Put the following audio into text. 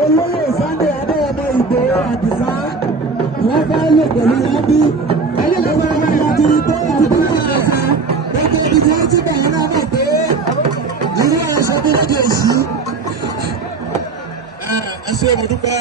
Olóyè Sunday Adéyẹmọ Ìgbòho Àdìsá wọ́n fẹ́ lè pẹ̀lú lábí ẹlẹ́gbẹ̀ẹ́ wọn láti rí tó àdúgbò àṣà gbogbo ibi tí wọ́n ti bẹ̀rẹ̀ náà mọ̀ pé irú ẹ̀ṣọ́ bí lóde èṣí. Ẹ ṣé mo dúpẹ́.